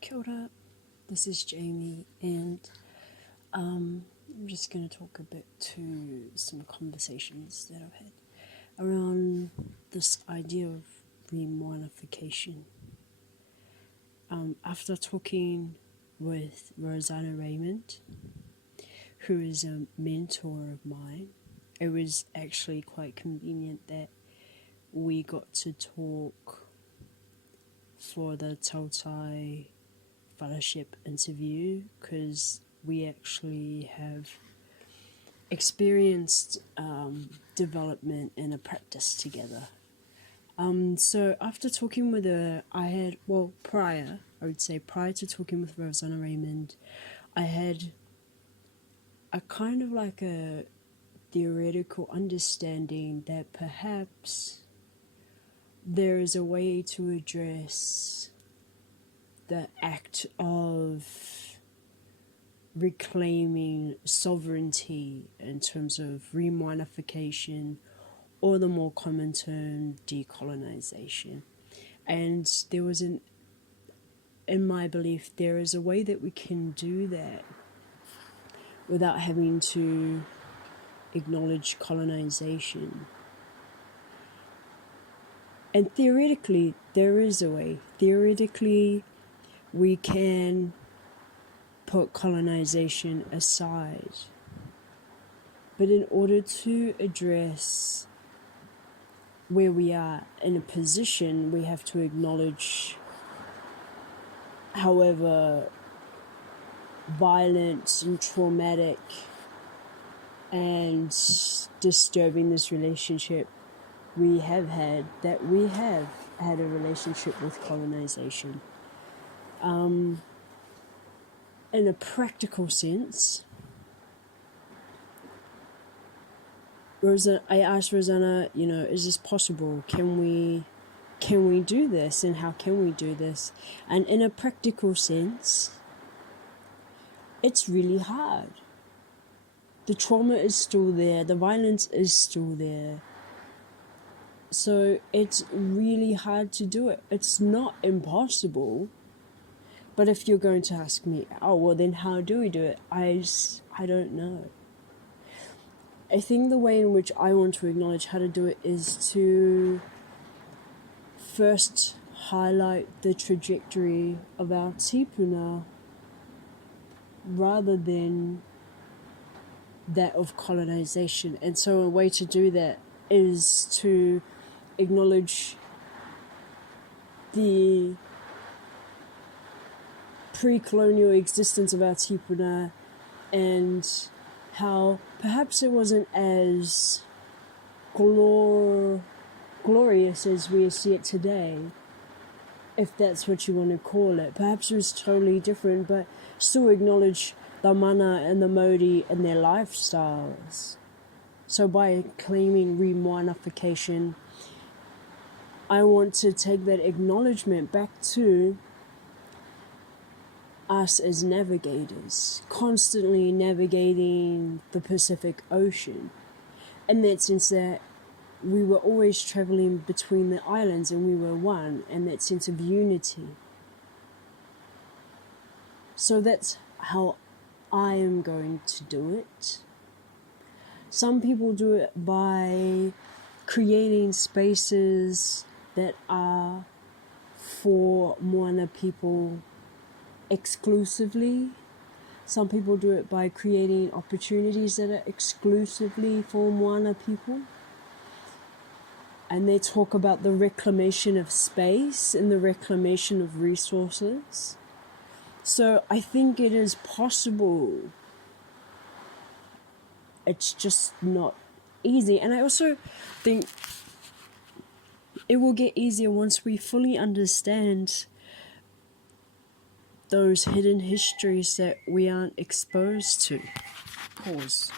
Kia ora, this is Jaimie, and I'm just going to talk a bit to some conversations that I've had around this idea of ReMoanafication. After talking with Rosanna Raymond, who is a mentor of mine, it was actually quite convenient that we got to talk for the Tautai fellowship interview, because we actually have experienced development and a practice together. So after talking with her, prior to talking with Rosanna Raymond, I had a kind of like a theoretical understanding that perhaps there is a way to address the act of reclaiming sovereignty in terms of ReMoanafication, or the more common term, decolonisation. And there was in my belief, there is a way that we can do that without having to acknowledge colonisation. And theoretically, there is a way. Theoretically, we can put colonisation aside. But in order to address where we are in a position, we have to acknowledge however violent and traumatic and disturbing this relationship we have had a relationship with colonisation. In a practical sense, I asked Rosanna, is this possible? Can we do this, and how can we do this? And in a practical sense, it's really hard. The trauma is still there, the violence is still there. So it's really hard to do it. It's not impossible. But if you're going to ask me, then how do we do it? I don't know. I think the way in which I want to acknowledge how to do it is to first highlight the trajectory of our tipuna rather than that of colonisation. And so a way to do that is to acknowledge the pre-colonial existence of our tipuna, and how perhaps it wasn't as glorious as we see it today, if that's what you want to call it. Perhaps it was totally different, but still acknowledge the mana and the modi and their lifestyles. So by claiming ReMoanafication, I want to take that acknowledgement back to us as navigators, constantly navigating the Pacific Ocean, in that sense that we were always travelling between the islands and we were one, and that sense of unity. So that's how I am going to do it. Some people do it by creating spaces that are for Moana people exclusively. Some people do it by creating opportunities that are exclusively for Moana people. And they talk about the reclamation of space and the reclamation of resources. So I think it is possible. It's just not easy. And I also think it will get easier once we fully understand those hidden histories that we aren't exposed to. Pause.